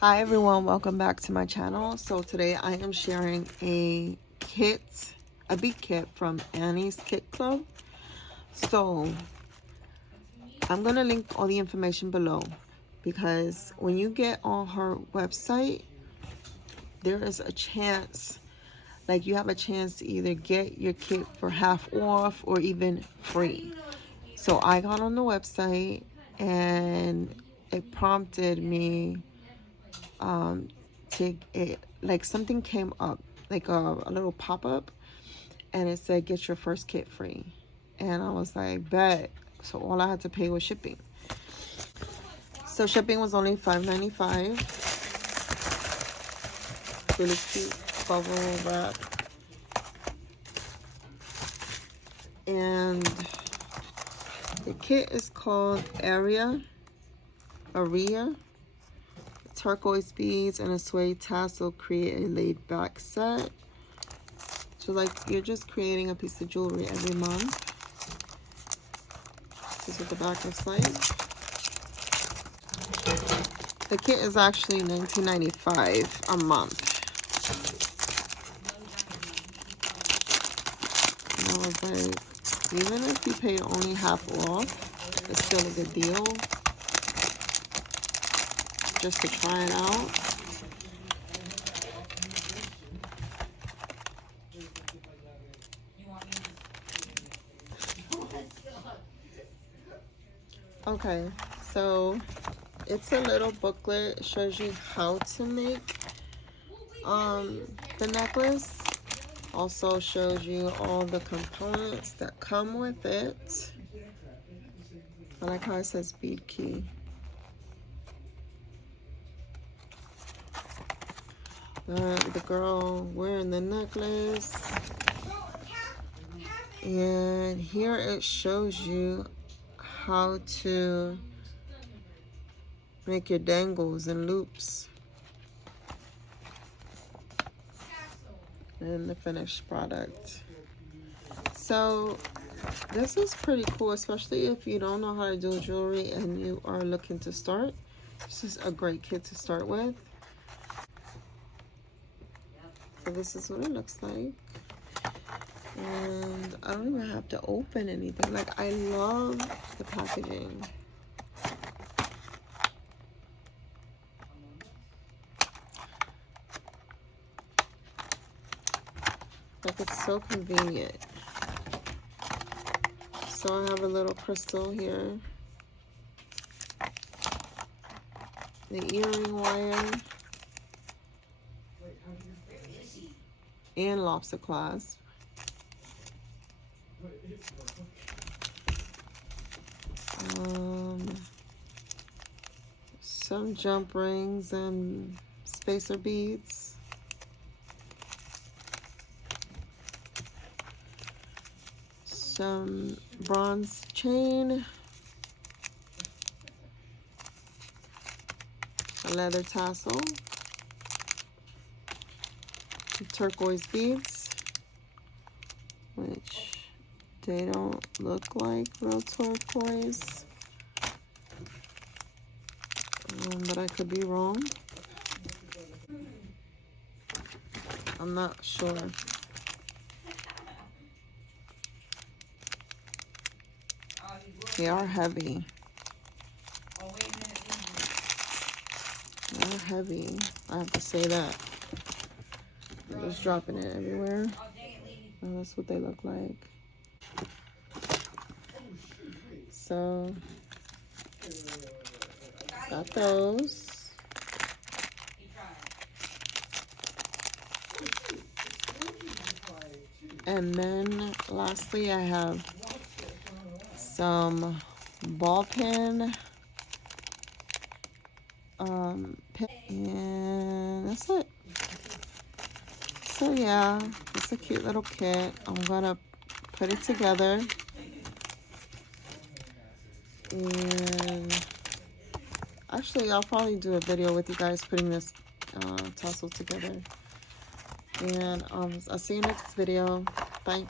Hi everyone, welcome back to my channel. So today I am sharing a bead kit from Annie's Kit Club. So I'm gonna link all the information below, because when you get on her website, there is a chance, like you have a chance to either get your kit for half off or even free. So I got on the website and it prompted me like something came up, like a little pop-up, and it said get your first kit free, and I was like, bet. So all I had to pay was shipping. So shipping was only $5.95. Really cute bubble wrap, and the kit is called Aria. Turquoise beads and a suede tassel create a laid-back set. So like you're just creating a piece of jewelry every month. This is what the back looks like. The kit is actually $19.95 a month. And I was like, even if you pay only half off, it's still a good deal. Just to try it out. Okay, so it's a little booklet. It shows you how to make the necklace. Also shows you all the components that come with it. I like how it says bead key. The girl wearing the necklace, and here it shows you how to make your dangles and loops, and the finished product. So this is pretty cool, especially if you don't know how to do jewelry and you are looking to start. This is a great kit to start with. So this is what it looks like, and I don't even have to open anything. Like, I love the packaging. Like, it's so convenient. So I have a little crystal here, the earring wire, and lobster claws. Some jump rings and spacer beads. Some bronze chain. A leather tassel. Turquoise beads, which they don't look like real turquoise, but I could be wrong. I'm not sure. They are heavy. They're heavy, I have to say that. I'm just dropping it everywhere. And that's what they look like. So, got those. And then lastly, I have some ball pin. And that's it. So yeah, it's a cute little kit. I'm gonna put it together, and actually I'll probably do a video with you guys putting this tassel together. And I'll see you next video. Bye.